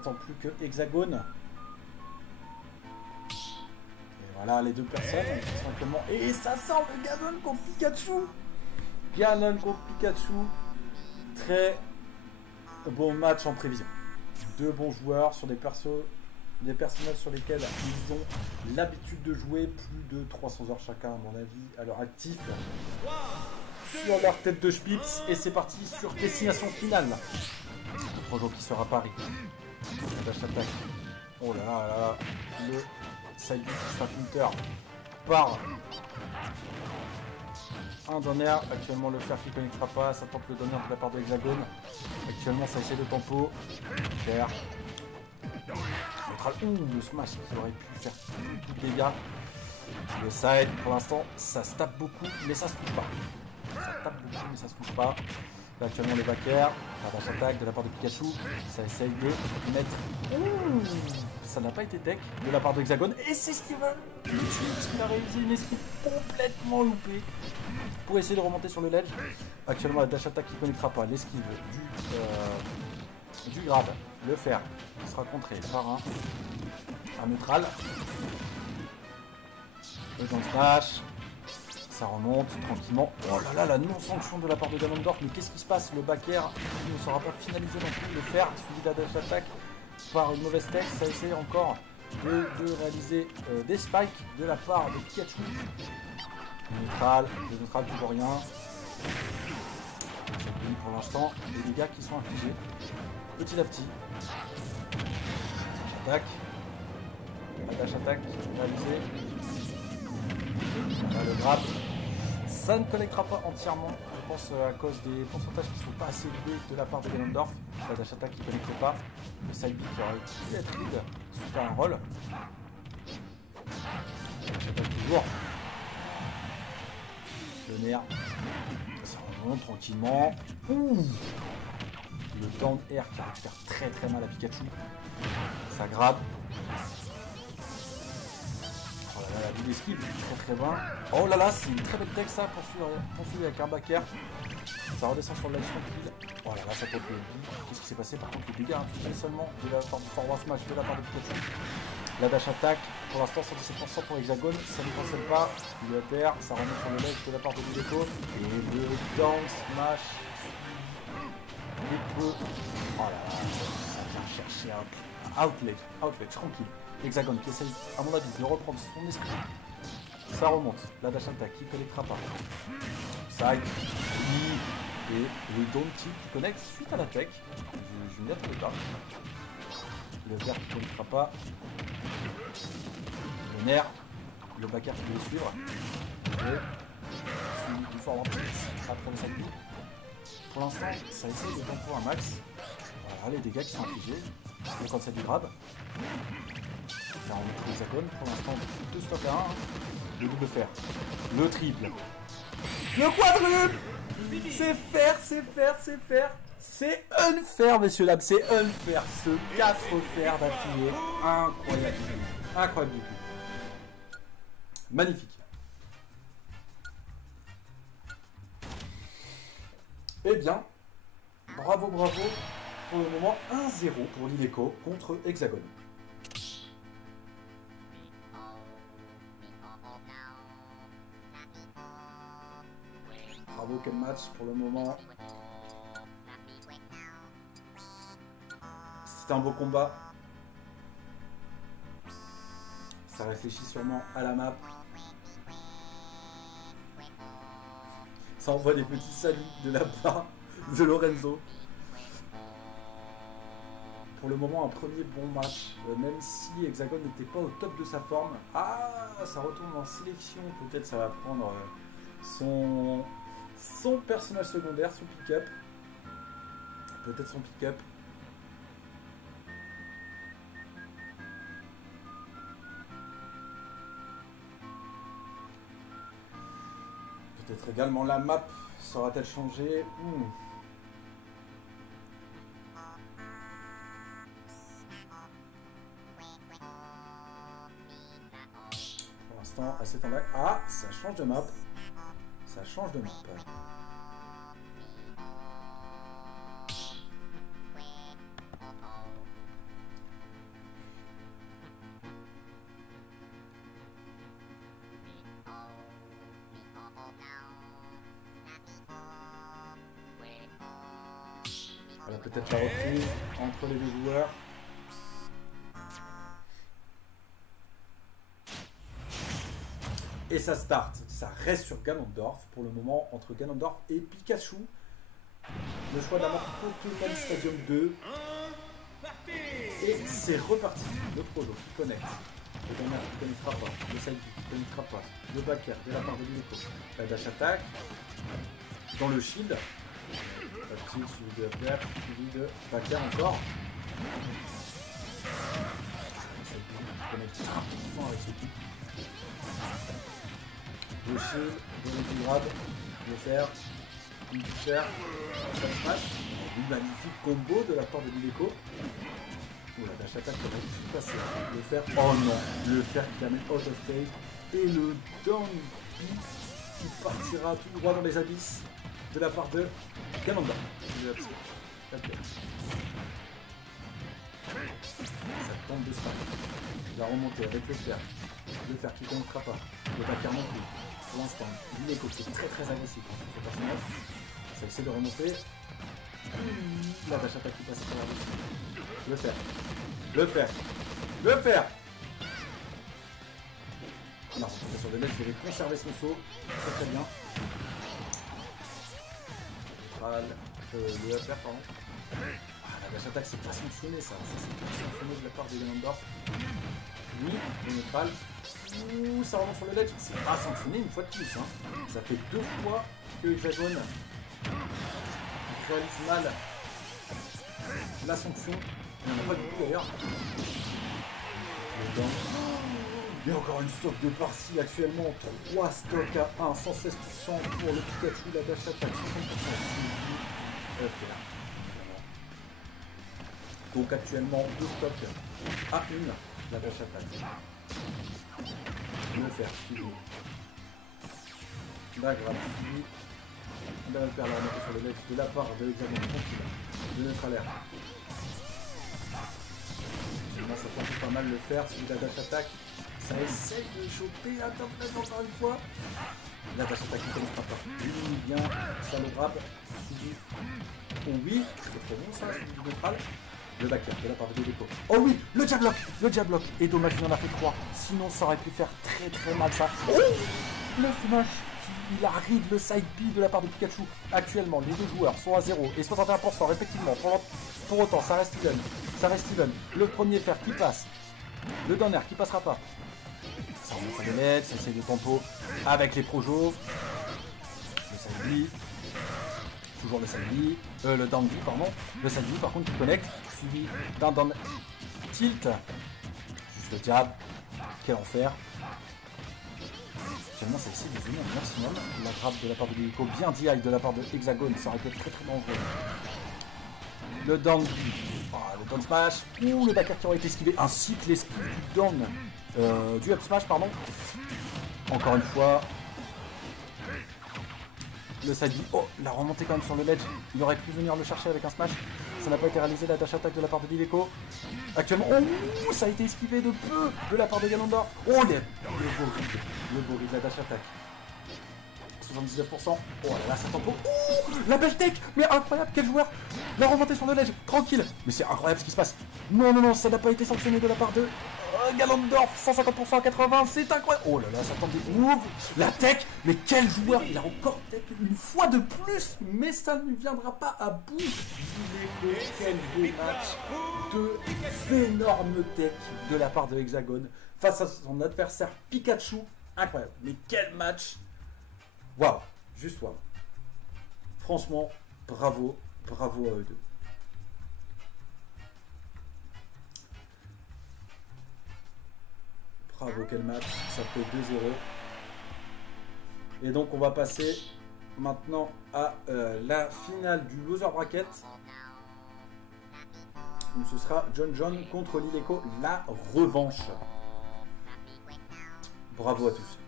n'attend plus que Hexagone. Et voilà les deux personnes, tout simplement. Et ça sort le Ganon contre Pikachu. Ganon contre Pikachu. Très bon match en prévision. Deux bons joueurs sur des personnages sur lesquels ils ont l'habitude de jouer, plus de 300 heures chacun à mon avis à leur actif sur leur tête de Spitz. Et c'est parti sur destination finale. Le projet qui sera Paris. La dash attack. Oh là là là, le side qui sera counter par un donner. Actuellement le fer qui ne connectera pas, ça tente le donner de la part de Hexagone. Actuellement ça essaie de tempo. Fer. Le smash qui aurait pu faire beaucoup de dégâts. Le side pour l'instant ça se tape beaucoup mais ça se touche pas. Ça tape beaucoup mais ça se touche pas. Là, actuellement le backer, la dash attack de la part de Pikachu, ça essaye de mettre. Ça n'a pas été tech de la part de Hexagone et c'est ce qu'il veut. Le tweet, il a réalisé une esquive complètement loupée pour essayer de remonter sur le ledge. Actuellement la dash attack qui ne connectera pas, l'esquive du grab, le fer qui sera contré par un neutral. Le down smash. Ça remonte tranquillement. Oh là là, la non-sanction de la part de Ganondorf. Mais qu'est-ce qui se passe? Le back air ne sera pas finalisé non plus. Le fer, suivi de la dash attack par une mauvaise tech. Ça essaie encore de réaliser des spikes de la part de Pikachu. Le neutral toujours rien. Pour l'instant, les dégâts qui sont infligés petit à petit. La dash attack réalisée. Voilà, le grab. Ça ne connectera pas entièrement, je pense à cause des pourcentages qui ne sont pas assez élevés de la part de Ganondorf. La dash attack qui ne connecte pas. Le side B qui aurait pu être lead suite à un roll. Dash attack toujours. Le nerf. Ça remonte tranquillement. Le down air qui va faire très très mal à Pikachu. Ça grab. La double esquive, très bien. Oh là là, c'est une très belle tech ça, poursuivre avec un back air. Ça redescend sur le live tranquille. Oh là là, ça tape le B. Qu'est-ce qui s'est passé? Par contre, les dégâts infligés seulement de la part du forward smash de la part de Pikachu. La dash attack, pour l'instant 117% pour Hexagone, ça ne cancelle pas. Le APR, ça remonte sur le ledge de la part de Mileto. Et le down smash. Oh là là, ça vient chercher un outlet tranquille. Hexagone qui essaye, à mon avis, de reprendre son esprit. Ça remonte. La dash attack qui ne connectera pas. Side. Et le down tilt qui connecte suite à la tech. Je m'y attendais pas. Le vert qui ne connectera pas. Le nerf. Le backer qui peut le suivre. Et suivi du forward après le side. Pour l'instant, ça essaye de tempo un max. Voilà les dégâts qui sont infligés. Le concept du grab. Là, on met Hexagone. Pour l'instant, 2 stocks à 1. Le double fer. Le triple. Le quadruple. C'est faire, c'est faire, c'est faire. C'est unfair, messieurs dames. C'est unfair. Ce 4 fers d'affilée. Incroyable. Incroyable du coup. Magnifique. Eh bien, bravo, bravo. Pour le moment, 1-0 pour l'Ileco contre Hexagone. Bravo, quel match pour le moment. C'était un beau combat. Ça réfléchit sûrement à la map. Ça envoie des petits saluts de la part de Lorenzo. Pour le moment, un premier bon match. Même si Hexagone n'était pas au top de sa forme. Ah, ça retourne en sélection. Peut-être ça va prendre son personnage secondaire, son pick-up. Peut-être son pick-up. Peut-être également la map sera-t-elle changée? Pour l'instant, à cet endroit. Ah, ça change de map. Ça change de map. Voilà, peut-être la reprise entre les deux joueurs. Et ça start. Ça reste sur Ganondorf pour le moment entre Ganondorf et Pikachu. Le choix de la mort Pokémon Stadium 2. Et c'est reparti. Le Projo qui connecte. Le Gamer qui ne connectera pas. Le Side qui ne connectera pas. Le backer de la part de Lileko. La dash attack. Dans le shield. La shield suivi de backer. Suivi de backer encore. Le Side qui connecte 100% avec ce type. Le shield. Le grab. Le fer. Une chair. Une magnifique combo de la part de Lileko. Oh la dash attack aurait pu passer. Le fer. Oh non. Le fer qui amène out of phase. Et le down qui partira tout droit dans les abysses de la part de Ganondorf. Okay. Ça tente de se passer. Il va remonter avec le fer. Le fer qui ne comptera pas. Le backer non plus. Pour l'instant, Lileko qui est très très agressif sur ce personnage. Ça essaie de remonter. La dash attack qui passe à travers dessus. Le fer. Le fer. Le fer. Non, sur le net, je vais conserver son saut. Très très bien. Le fer, pardon. Ah, la dash attack, c'est pas sanctionné ça. C'est pas sanctionné de la part de Ganondorf. Oui, le neutral. Ouh, ça remonte sur le ledge. C'est pas sanctionné une fois de plus. Hein. Ça fait 2 fois que Hexagone réalise mal la sanction. Il n'y en a pas du tout d'ailleurs. Il y a encore une stock de par-ci actuellement. 3 stocks à 1, 116% pour le Pikachu, la dash attack 50%. Ok. Donc actuellement 2 stocks à 1, la dash attack. Le fer suivi. La grave suivi. On va faire la remontée sur le ledge de la part de l'examen tranquille. De notre alerte. Ça tente pas mal le faire, celui de la dash attack. Ça essaye de choper la top lane encore une fois. La dash attack qui commence pas. Oui, bien, ça le grab. Oh oui, c'est trop bon ça, celui du neutral. Le backer de la part de Lileko. Oh oui, le jab block. Le jab block. Et dommage, il en a fait 3. Sinon, ça aurait pu faire très très mal ça. Oh, le smash. Il arrive le side B de la part de Pikachu. Actuellement, les deux joueurs sont à 0 et 61% respectivement. Pour autant, ça reste even. Ça reste even. Le premier fer qui passe. Le dernier qui passera pas. Ça remonte sur les LED, ça essaye de tempo avec les projos. Le side B. Toujours le side B. Le down B, pardon. Le side B, par contre, qui connecte. Suivi d'un down tilt. Juste le jab. Quel enfer. Actuellement, ça essaie de venir au maximum. La grappe de la part de Lileko, bien DI de la part de Hexagone, ça aurait pu être très très dangereux. Le down, le down smash, ou le backer qui aurait été esquivé, ainsi que l'esquive du down, du up smash, pardon. Encore une fois. Le side B, oh, la remontée quand même sur le ledge. Il aurait pu venir le chercher avec un smash. Ça n'a pas été réalisé, la dash attack de la part de Lileko. Actuellement, oh, ça a été esquivé de peu de la part de Ganondorf. Oh, le beau rig de la dash attack. 79%. Oh là là, ça tempo. Oh, la belle tech. Mais incroyable, quel joueur. La remontée sur le ledge, tranquille. Mais c'est incroyable ce qui se passe. Non, non, non, ça n'a pas été sanctionné de la part de Ganondorf. 150% à 80, c'est incroyable. Oh là là, ça tente des moves. La tech, mais quel joueur. Il a encore tech une fois de plus. Mais ça ne viendra pas à bout. Quel beau match de énorme tech de la part de Hexagone face à son adversaire Pikachu. Incroyable. Mais quel match. Waouh, juste waouh. Franchement, bravo, bravo à eux deux. Bravo, quel match, ça fait 2-0. Et donc on va passer maintenant à la finale du loser bracket. Donc ce sera John contre Lileko, la revanche. Bravo à tous.